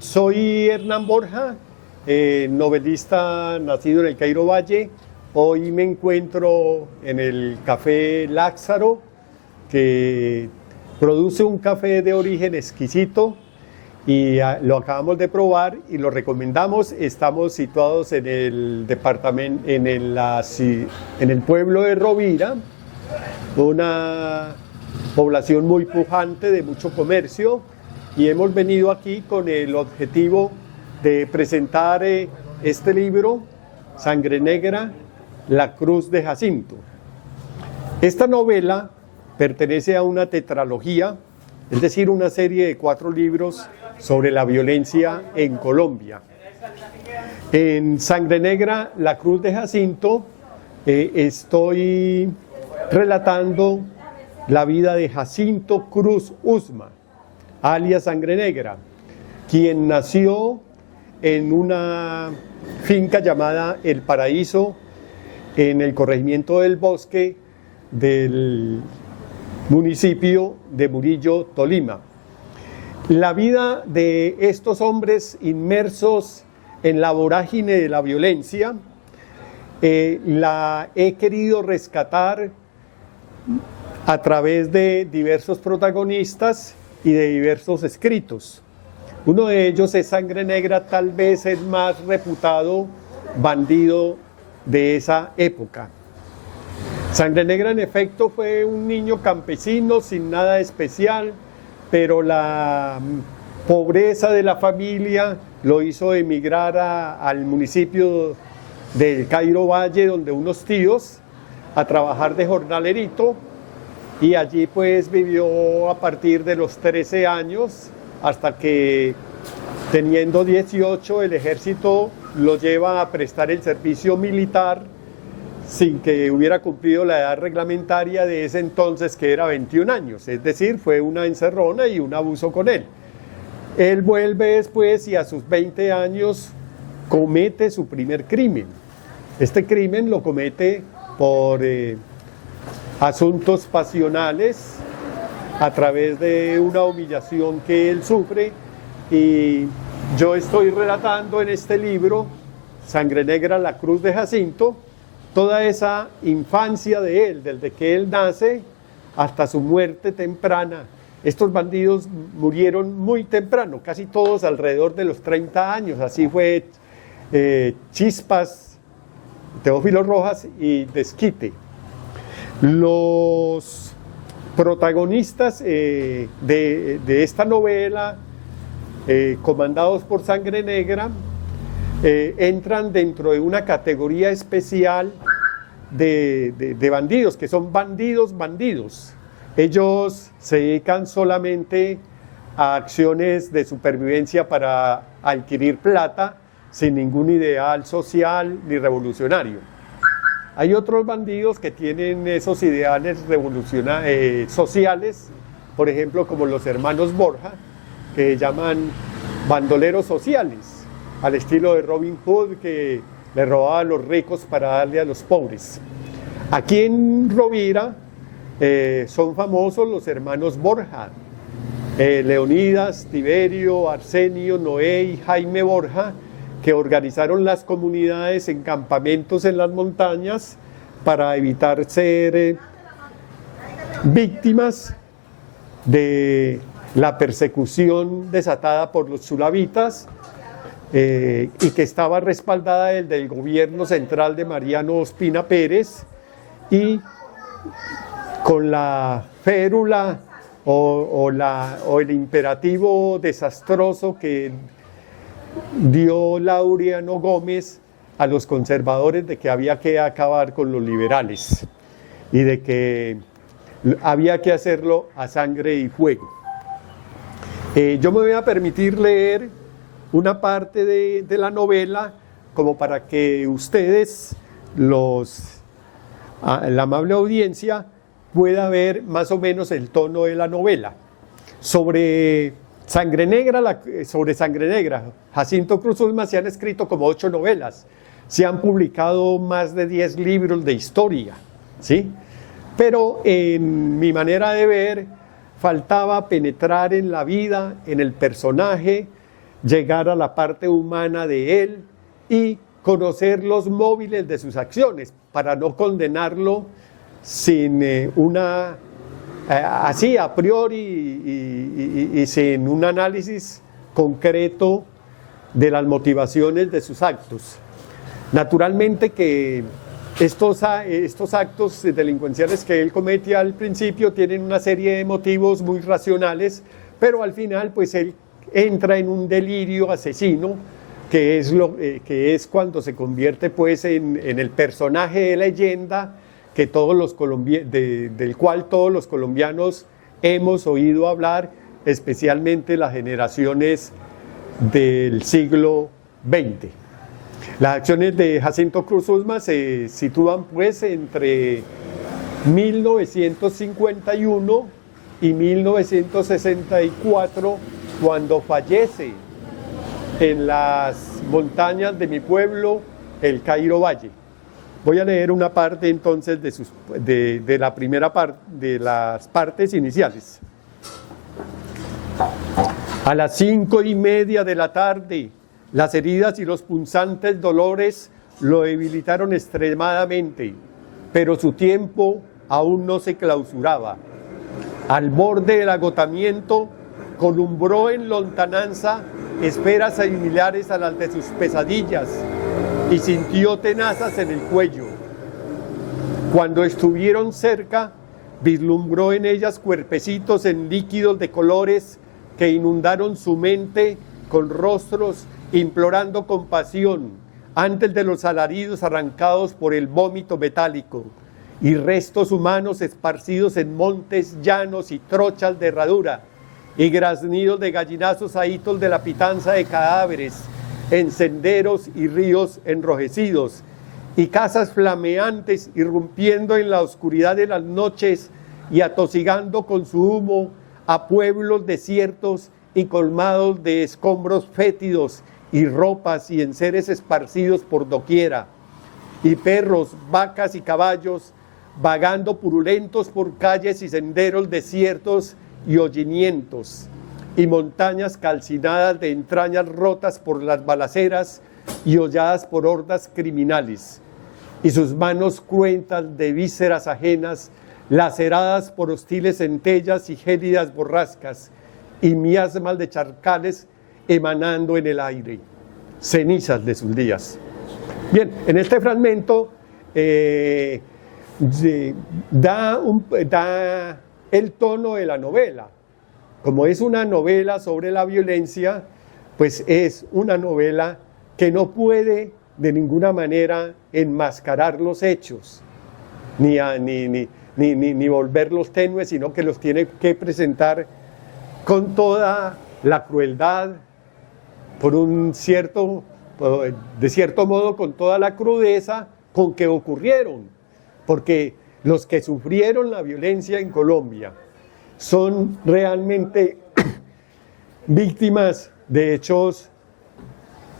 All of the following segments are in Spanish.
Soy Hernán Borja, novelista nacido en el Cairo Valle. Hoy me encuentro en el Café Lázaro, que produce un café de origen exquisito y lo acabamos de probar y lo recomendamos. Estamos situados en el departamento, en el pueblo de Rovira, una población muy pujante de mucho comercio, y hemos venido aquí con el objetivo de presentar este libro, Sangre Negra, La Cruz de Jacinto. Esta novela pertenece a una tetralogía, es decir, una serie de 4 libros sobre la violencia en Colombia. En Sangre Negra, La Cruz de Jacinto, estoy relatando la vida de Jacinto Cruz Usma, alias Sangre Negra, quien nació en una finca llamada El Paraíso, en el corregimiento del Bosque del municipio de Murillo, Tolima. La vida de estos hombres inmersos en la vorágine de la violencia la he querido rescatar a través de diversos protagonistas y de diversos escritos. Uno de ellos es Sangre Negra, tal vez el más reputado bandido de esa época. Sangre Negra, en efecto, fue un niño campesino sin nada especial, pero la pobreza de la familia lo hizo emigrar al municipio del Cairo Valle, donde unos tíos, a trabajar de jornalerito, y allí pues vivió a partir de los 13 años hasta que, teniendo 18, el ejército lo lleva a prestar el servicio militar sin que hubiera cumplido la edad reglamentaria de ese entonces, que era 21 años, es decir, fue una encerrona y un abuso con él. Él vuelve después y a sus 20 años comete su primer crimen. Este crimen lo comete por asuntos pasionales, a través de una humillación que él sufre, y yo estoy relatando en este libro, Sangre Negra, La Cruz de Jacinto, toda esa infancia de él, desde que él nace hasta su muerte temprana. Estos bandidos murieron muy temprano, casi todos alrededor de los 30 años, así fue Chispas, Teófilo Rojas y Desquite. Los protagonistas de esta novela, comandados por Sangre Negra, entran dentro de una categoría especial de bandidos, que son bandidos. Ellos se dedican solamente a acciones de supervivencia para adquirir plata, sin ningún ideal social ni revolucionario. Hay otros bandidos que tienen esos ideales sociales, por ejemplo, como los hermanos Borja, que llaman bandoleros sociales, al estilo de Robin Hood, que le robaba a los ricos para darle a los pobres. Aquí en Rovira son famosos los hermanos Borja, Leonidas, Tiberio, Arsenio, Noé y Jaime Borja, que organizaron las comunidades en campamentos en las montañas para evitar ser víctimas de la persecución desatada por los sulavitas, y que estaba respaldada del gobierno central de Mariano Ospina Pérez, y con la férula o el imperativo desastroso que dio Laureano Gómez a los conservadores de que había que acabar con los liberales y de que había que hacerlo a sangre y fuego. Yo me voy a permitir leer una parte de la novela como para que ustedes, la amable audiencia, pueda ver más o menos el tono de la novela. Sobre Sangre Negra, Jacinto Cruz Usma, se han escrito como 8 novelas, se han publicado más de 10 libros de historia, ¿sí? Pero en mi manera de ver, faltaba penetrar en la vida, en el personaje llegar a la parte humana de él y conocer los móviles de sus acciones, para no condenarlo sin así a priori y sin un análisis concreto de las motivaciones de sus actos. Naturalmente que estos actos delincuenciales que él comete al principio tienen una serie de motivos muy racionales, pero al final pues él entra en un delirio asesino, que es cuando se convierte pues en el personaje de leyenda que del cual todos los colombianos hemos oído hablar, especialmente las generaciones del siglo XX. Las acciones de Jacinto Cruz Ulma se sitúan pues entre 1951 y 1964, cuando fallece en las montañas de mi pueblo, el Cairo Valle. Voy a leer una parte entonces de la primera parte, de las partes iniciales. A las 5:30 de la tarde, las heridas y los punzantes dolores lo debilitaron extremadamente, pero su tiempo aún no se clausuraba. Al borde del agotamiento, columbró en lontananza esperas similares a las de sus pesadillas y sintió tenazas en el cuello. Cuando estuvieron cerca, vislumbró en ellas cuerpecitos en líquidos de colores que inundaron su mente, con rostros implorando compasión antes de los alaridos arrancados por el vómito metálico, y restos humanos esparcidos en montes llanos y trochas de herradura, y graznidos de gallinazos ahitos de la pitanza de cadáveres, en senderos y ríos enrojecidos, y casas flameantes irrumpiendo en la oscuridad de las noches y atosigando con su humo a pueblos desiertos y colmados de escombros fétidos y ropas y enseres esparcidos por doquiera, y perros, vacas y caballos vagando purulentos por calles y senderos desiertos y hollinientos, y montañas calcinadas de entrañas rotas por las balaceras y holladas por hordas criminales, y sus manos cruentas de vísceras ajenas, laceradas por hostiles centellas y gélidas borrascas, y miasmas de charcales emanando en el aire, cenizas de sus días. Bien, en este fragmento da el tono de la novela. Como es una novela sobre la violencia, pues es una novela que no puede de ninguna manera enmascarar los hechos, ni volverlos tenues, sino que los tiene que presentar con toda la crueldad, de cierto modo con toda la crudeza con que ocurrieron, porque los que sufrieron la violencia en Colombia son realmente víctimas de hechos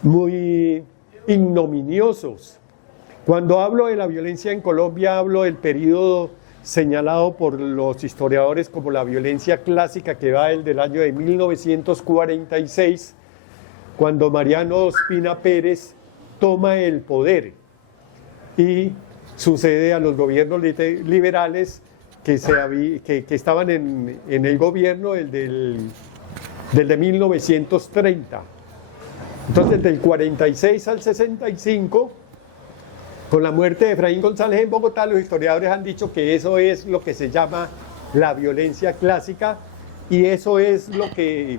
muy ignominiosos. Cuando hablo de la violencia en Colombia, hablo del periodo señalado por los historiadores como la violencia clásica, que va del año de 1946, cuando Mariano Ospina Pérez toma el poder y sucede a los gobiernos liberales que estaban en el gobierno del de 1930. Entonces, del 46 al 65, con la muerte de Efraín González en Bogotá, los historiadores han dicho que eso es lo que se llama la violencia clásica, y eso es de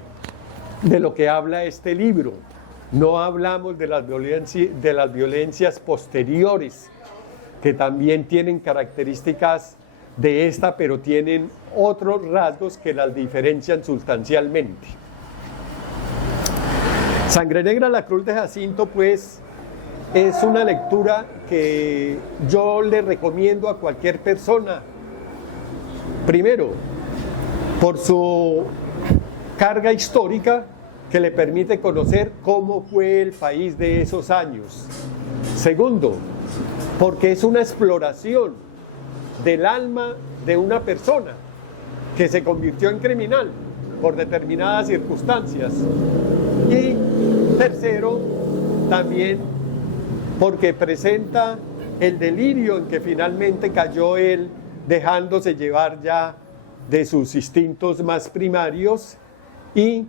lo que habla este libro. No hablamos de las violencias posteriores, que también tienen características de esta, pero tienen otros rasgos que las diferencian sustancialmente. Sangre Negra, la Cruz de Jacinto, pues, es una lectura que yo le recomiendo a cualquier persona. Primero, por su carga histórica que le permite conocer cómo fue el país de esos años. Segundo, porque es una exploración del alma de una persona que se convirtió en criminal por determinadas circunstancias. Y tercero, también porque presenta el delirio en que finalmente cayó él, dejándose llevar ya de sus instintos más primarios y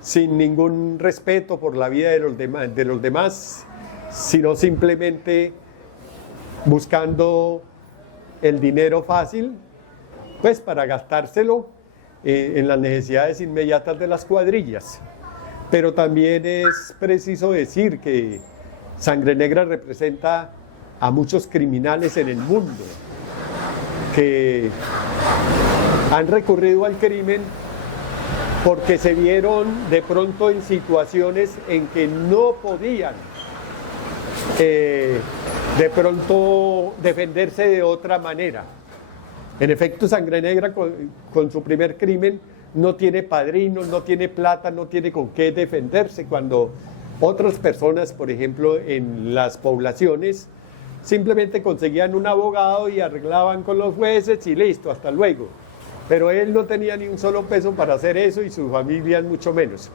sin ningún respeto por la vida de los demás, sino simplemente buscando el dinero fácil, pues para gastárselo en las necesidades inmediatas de las cuadrillas. Pero también es preciso decir que Sangre Negra representa a muchos criminales en el mundo que han recurrido al crimen porque se vieron de pronto en situaciones en que no podían de pronto defenderse de otra manera. En efecto, Sangre Negra con su primer crimen no tiene padrinos, no tiene plata, no tiene con qué defenderse, cuando otras personas, por ejemplo, en las poblaciones, simplemente conseguían un abogado y arreglaban con los jueces y listo, hasta luego. Pero él no tenía ni un solo peso para hacer eso y su familia mucho menos.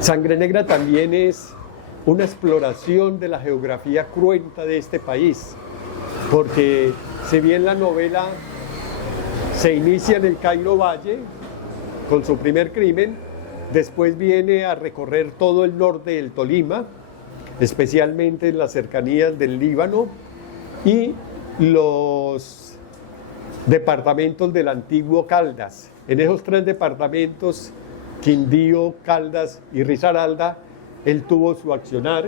Sangre Negra también es una exploración de la geografía cruenta de este país, porque si bien la novela se inicia en el Cairo Valle con su primer crimen, después viene a recorrer todo el norte del Tolima, especialmente en las cercanías del Líbano y los departamentos del antiguo Caldas. En esos tres departamentos, Quindío, Caldas y Risaralda, él tuvo su accionar,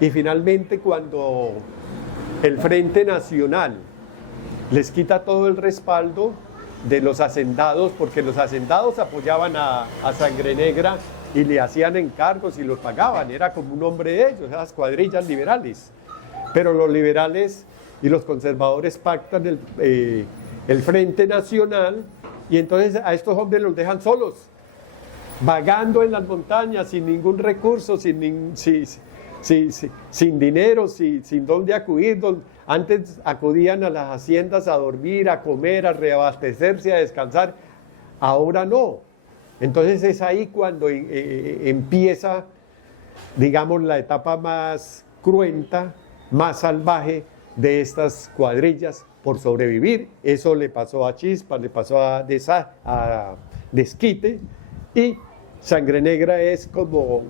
y finalmente cuando el Frente Nacional les quita todo el respaldo de los hacendados, porque los hacendados apoyaban a Sangre Negra y le hacían encargos y los pagaban, era como un hombre de ellos, esas cuadrillas liberales. Pero los liberales y los conservadores pactan el Frente Nacional, y entonces a estos hombres los dejan solos, vagando en las montañas, sin ningún recurso, sin dinero, sin dónde acudir. Antes acudían a las haciendas a dormir, a comer, a reabastecerse, a descansar. Ahora no. Entonces es ahí cuando empieza, digamos, la etapa más cruenta, más salvaje de estas cuadrillas por sobrevivir. Eso le pasó a Chispa, le pasó a Desquite, y Sangre Negra es como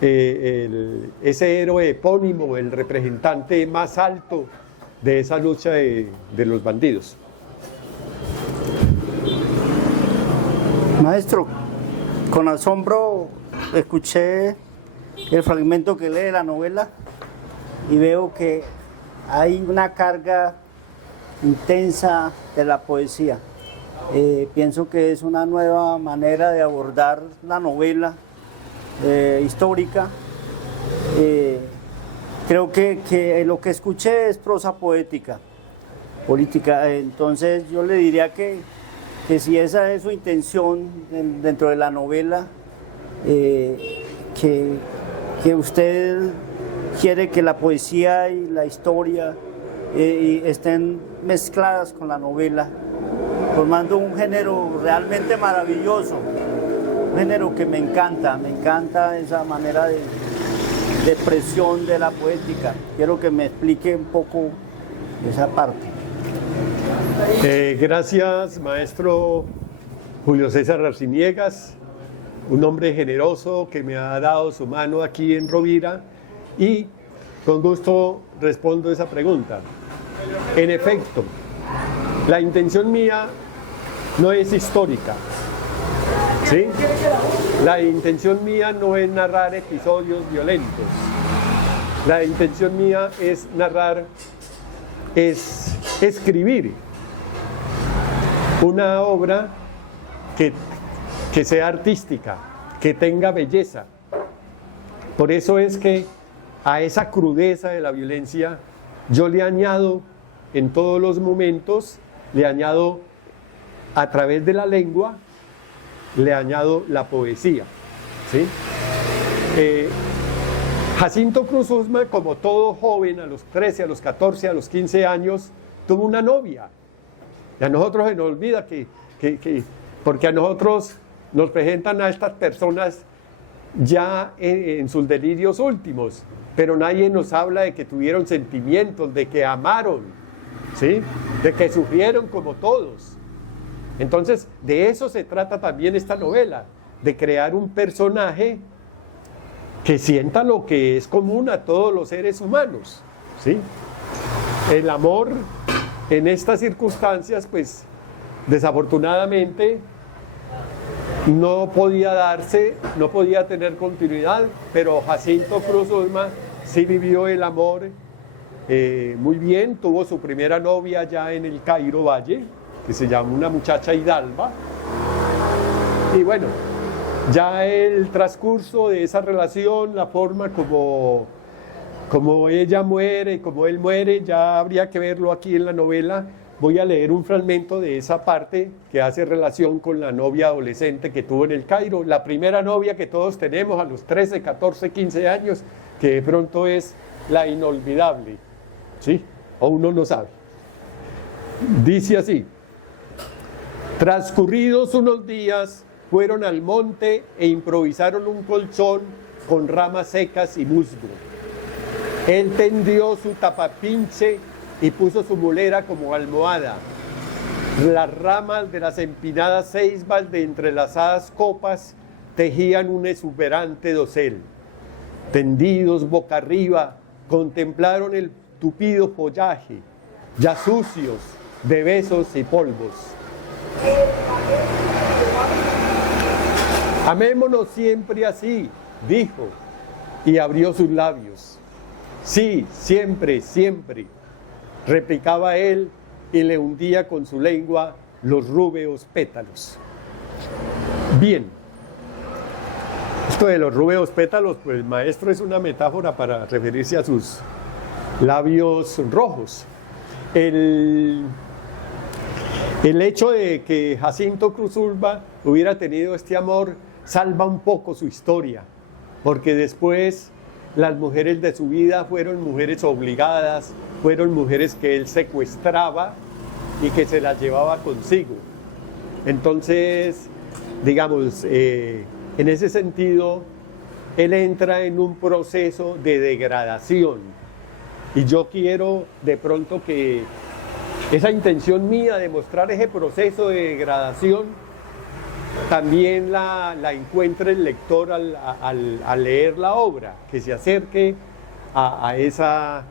ese héroe epónimo, el representante más alto de esa lucha de los bandidos. Maestro, con asombro escuché el fragmento que lee la novela y veo que hay una carga intensa de la poesía. Pienso que es una nueva manera de abordar la novela histórica. Creo que lo que escuché es prosa poética, política. Entonces yo le diría que si esa es su intención dentro de la novela, que usted quiere que la poesía y la historia estén mezcladas con la novela, formando un género realmente maravilloso, un género que me encanta esa manera de expresión de la poética. Quiero que me explique un poco esa parte. Gracias, maestro Julio César Arciniegas, un hombre generoso que me ha dado su mano aquí en Rovira, y con gusto respondo esa pregunta. En efecto, la intención mía no es histórica, ¿sí? La intención mía no es narrar episodios violentos. La intención mía es narrar, es escribir una obra que sea artística, que tenga belleza. Por eso es que a esa crudeza de la violencia yo le añado en todos los momentos, le añado a través de la lengua, le añado la poesía, ¿sí? Jacinto Cruz Usma, como todo joven, a los 13, a los 14, a los 15 años, tuvo una novia. Y a nosotros se nos olvida porque a nosotros nos presentan a estas personas ya en sus delirios últimos, pero nadie nos habla de que tuvieron sentimientos, de que amaron, ¿sí? De que sufrieron como todos. Entonces, de eso se trata también esta novela, de crear un personaje que sienta lo que es común a todos los seres humanos, ¿sí? El amor en estas circunstancias, pues, desafortunadamente, no podía darse, no podía tener continuidad, pero Jacinto Cruz Ulma sí vivió el amor muy bien, tuvo su primera novia ya en el Cairo Valle, que se llama una muchacha Hidalba, y bueno, ya el transcurso de esa relación, la forma como ella muere, como él muere, ya habría que verlo aquí en la novela. Voy a leer un fragmento de esa parte que hace relación con la novia adolescente que tuvo en el Cairo, la primera novia que todos tenemos a los 13, 14, 15 años, que de pronto es la inolvidable, ¿sí? O uno no sabe. Dice así: transcurridos unos días, fueron al monte e improvisaron un colchón con ramas secas y musgo. Él tendió su tapapinche y puso su mulera como almohada. Las ramas de las empinadas ceibas de entrelazadas copas tejían un exuberante dosel. Tendidos boca arriba, contemplaron el tupido follaje, ya sucios de besos y polvos. Amémonos siempre así, dijo, y abrió sus labios. Sí, siempre, siempre, replicaba él y le hundía con su lengua los rúbeos pétalos. Bien, esto de los rúbeos pétalos, pues maestro, es una metáfora para referirse a sus labios rojos. El hecho de que Jacinto Cruz Ulma hubiera tenido este amor salva un poco su historia, porque después las mujeres de su vida fueron mujeres obligadas, fueron mujeres que él secuestraba y que se las llevaba consigo. Entonces, digamos, en ese sentido, él entra en un proceso de degradación. Y yo quiero de pronto que esa intención mía de mostrar ese proceso de degradación también la encuentre el lector al leer la obra, que se acerque a esa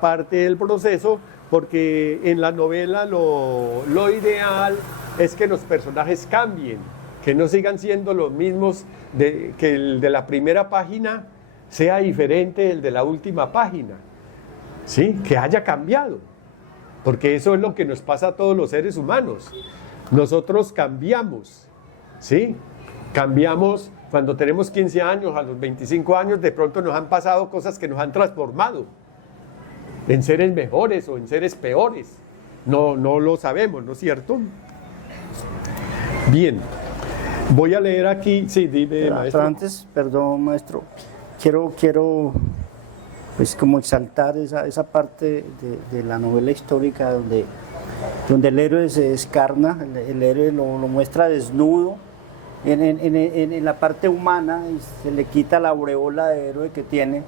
parte del proceso, porque en la novela lo ideal es que los personajes cambien, que no sigan siendo los mismos, que el de la primera página sea diferente del de la última página, ¿sí? Que haya cambiado, porque eso es lo que nos pasa a todos los seres humanos. Nosotros cambiamos, ¿sí? Cambiamos cuando tenemos 15 años, a los 25 años, de pronto nos han pasado cosas que nos han transformado en seres mejores o en seres peores. No lo sabemos, ¿no es cierto? Bien, voy a leer aquí, sí, dime, maestro. Pero antes, perdón, maestro, quiero pues como exaltar esa parte de la novela histórica donde el héroe se descarna, el héroe lo muestra desnudo en la parte humana y se le quita la aureola de héroe que tiene,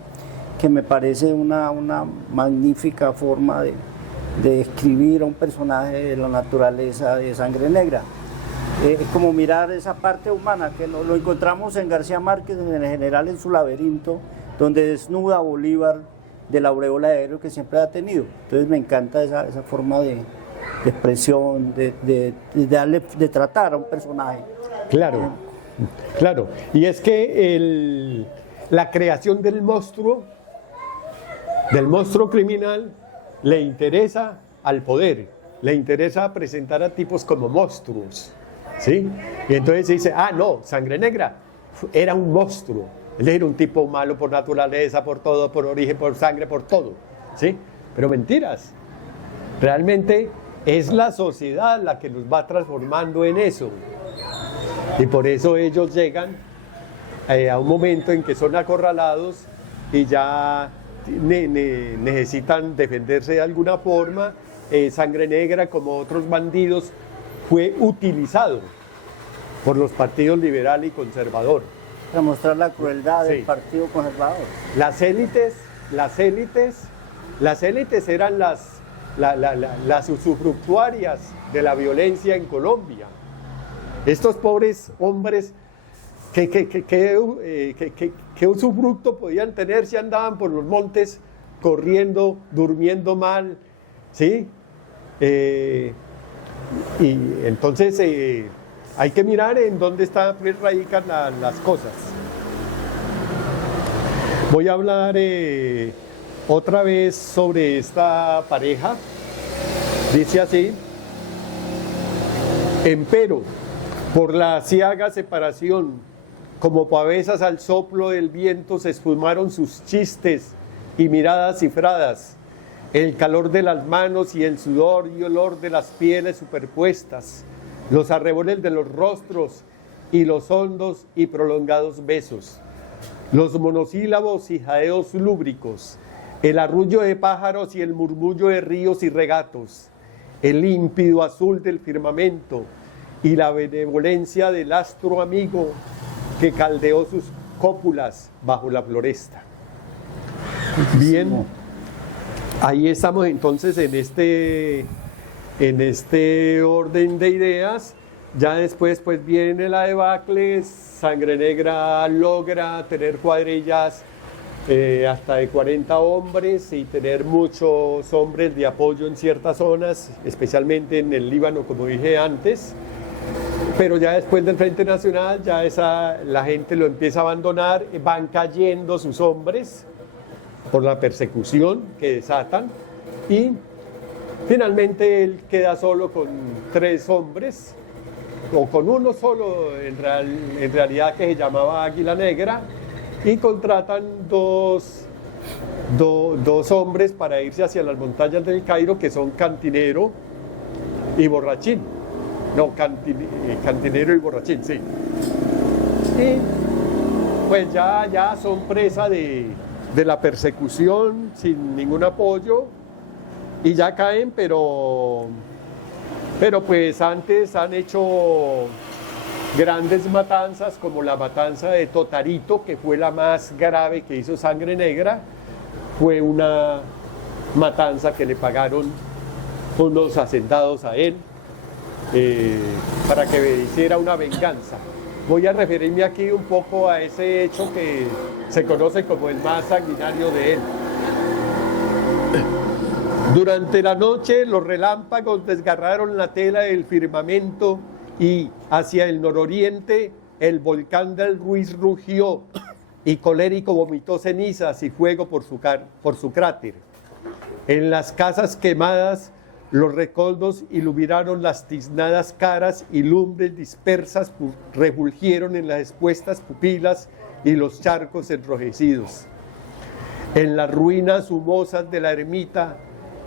que me parece una magnífica forma de escribir a un personaje de la naturaleza de Sangre Negra. Es como mirar esa parte humana, que lo encontramos en García Márquez, en general en su laberinto, donde desnuda a Bolívar de la aureola de héroe que siempre ha tenido. Entonces me encanta esa forma de expresión, de tratar a un personaje. Claro, claro. Y es que la creación del monstruo criminal, le interesa al poder, le interesa presentar a tipos como monstruos, ¿sí? Y entonces se dice, no, Sangre Negra era un monstruo. Él era un tipo malo por naturaleza, por todo, por origen, por sangre, por todo, ¿sí? Pero mentiras. Realmente es la sociedad la que nos va transformando en eso. Y por eso ellos llegan a un momento en que son acorralados y ya necesitan defenderse de alguna forma. Sangre Negra, como otros bandidos, fue utilizado por los partidos liberal y conservador. Para mostrar la crueldad Sí. del Partido Conservador. Las élites eran las usufructuarias de la violencia en Colombia. Estos pobres hombres, ¿qué usufructo podían tener si andaban por los montes corriendo, durmiendo mal? ¿Sí? Y entonces hay que mirar en dónde radican las cosas. Voy a hablar otra vez sobre esta pareja. Dice así: empero, por la ciaga separación, como pavesas al soplo del viento, se esfumaron sus chistes y miradas cifradas, el calor de las manos y el sudor y olor de las pieles superpuestas, los arreboles de los rostros y los hondos y prolongados besos, los monosílabos y jadeos lúbricos, el arrullo de pájaros y el murmullo de ríos y regatos, el límpido azul del firmamento y la benevolencia del astro amigo que caldeó sus cópulas bajo la floresta. Bien, ahí estamos entonces en este orden de ideas. Ya después pues viene la debacle. Sangre Negra logra tener cuadrillas hasta de 40 hombres y tener muchos hombres de apoyo en ciertas zonas, especialmente en el Líbano, como dije antes. Pero ya después del Frente Nacional, la gente lo empieza a abandonar, van cayendo sus hombres por la persecución que desatan, y finalmente él queda solo con 3 hombres, o con uno solo en realidad, que se llamaba Águila Negra, y contratan dos hombres para irse hacia las montañas del Cairo, que son Cantinero y Borrachín. No, Cantinero y Borrachín, sí. Y pues ya son presa de la persecución, sin ningún apoyo, y ya caen, pero pues antes han hecho grandes matanzas, como la matanza de Totarito, que fue la más grave que hizo Sangre Negra. Fue una matanza que le pagaron unos hacendados a él para que hiciera una venganza. Voy a referirme aquí un poco a ese hecho que se conoce como el más sanguinario de él. Durante la noche los relámpagos desgarraron la tela del firmamento y hacia el nororiente el volcán del Ruiz rugió y colérico vomitó cenizas y fuego por su cráter. En las casas quemadas los recoldos iluminaron las tiznadas caras y lumbres dispersas refulgieron en las expuestas pupilas y los charcos enrojecidos. En las ruinas humosas de la ermita,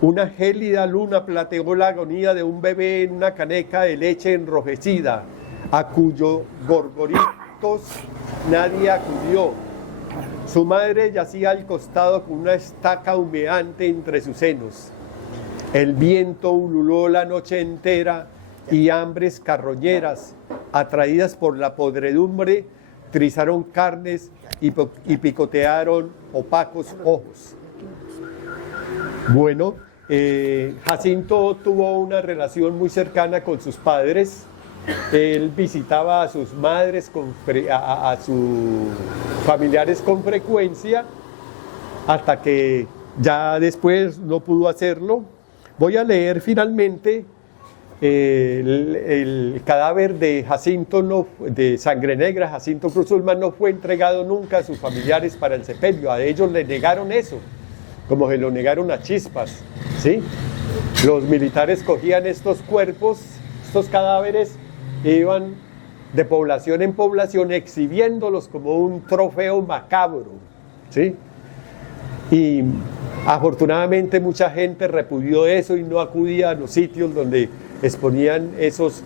una gélida luna plateó la agonía de un bebé en una caneca de leche enrojecida, a cuyos gorgoritos nadie acudió. Su madre yacía al costado con una estaca humeante entre sus senos. El viento ululó la noche entera y hambres carroñeras, atraídas por la podredumbre, trizaron carnes y picotearon opacos ojos. Bueno, Jacinto tuvo una relación muy cercana con sus padres. Él visitaba a sus madres, a sus familiares con frecuencia, hasta que ya después no pudo hacerlo. Voy a leer finalmente el cadáver de Jacinto, de Sangre Negra. Jacinto Cruz Ulman no fue entregado nunca a sus familiares para el sepelio. A ellos le negaron eso, como se lo negaron a Chispas, ¿sí? Los militares cogían estos cuerpos, estos cadáveres, e iban de población en población exhibiéndolos como un trofeo macabro, ¿sí? Y afortunadamente mucha gente repudió eso y no acudía a los sitios donde exponían esos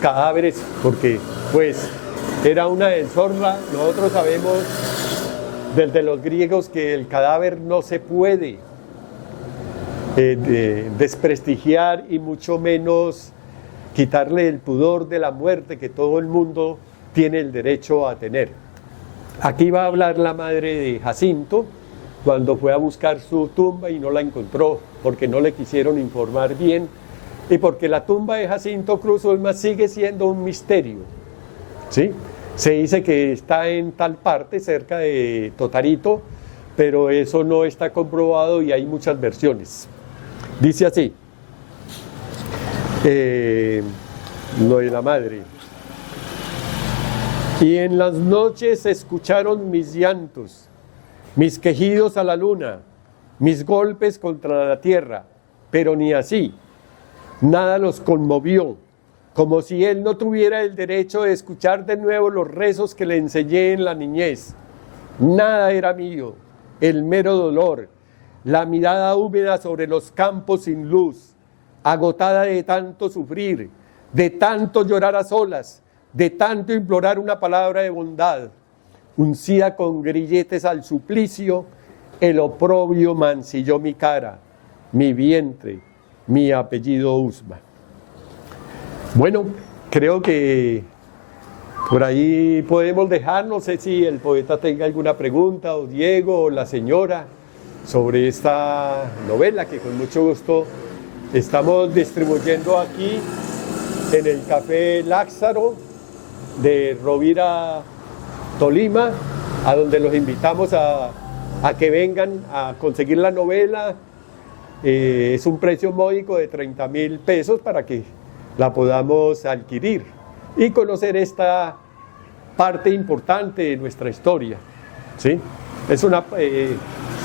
cadáveres, porque pues era una deshonra. Nosotros sabemos desde los griegos que el cadáver no se puede desprestigiar, y mucho menos quitarle el pudor de la muerte, que todo el mundo tiene el derecho a tener. Aquí va a hablar la madre de Jacinto, cuando fue a buscar su tumba y no la encontró, porque no le quisieron informar bien, y porque la tumba de Jacinto Cruz Ulma sigue siendo un misterio, ¿sí? Se dice que está en tal parte, cerca de Totarito, pero eso no está comprobado y hay muchas versiones. Dice así, lo de la madre. Y en las noches se escucharon mis llantos, mis quejidos a la luna, mis golpes contra la tierra, pero ni así. Nada los conmovió, como si él no tuviera el derecho de escuchar de nuevo los rezos que le enseñé en la niñez. Nada era mío, el mero dolor, la mirada húmeda sobre los campos sin luz, agotada de tanto sufrir, de tanto llorar a solas, de tanto implorar una palabra de bondad, uncida con grilletes al suplicio, el oprobio mancilló mi cara, mi vientre, mi apellido Usma. Bueno, creo que por ahí podemos dejar, no sé si el poeta tenga alguna pregunta, o Diego, o la señora, sobre esta novela que con mucho gusto estamos distribuyendo aquí en el Café Láxaro de Rovira, Tolima, a donde los invitamos a que vengan a conseguir la novela. Es un precio módico de 30.000 pesos para que la podamos adquirir y conocer esta parte importante de nuestra historia, ¿sí?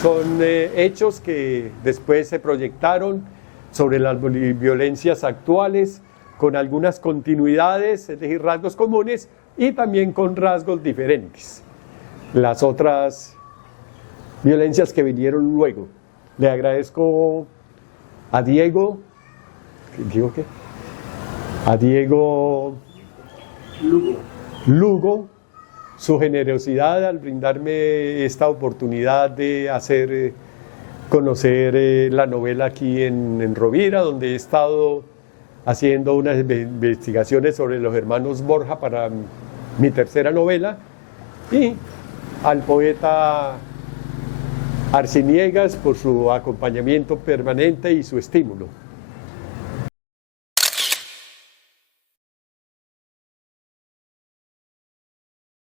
Son hechos que después se proyectaron sobre las violencias actuales, con algunas continuidades, es decir, rasgos comunes, y también con rasgos diferentes. Las otras violencias que vinieron luego. Le agradezco a Diego, ¿digo qué? A Diego Lugo su generosidad al brindarme esta oportunidad de hacer conocer la novela aquí en Rovira, donde he estado haciendo unas investigaciones sobre los hermanos Borja para mi tercera novela, y al poeta Arciniegas por su acompañamiento permanente y su estímulo.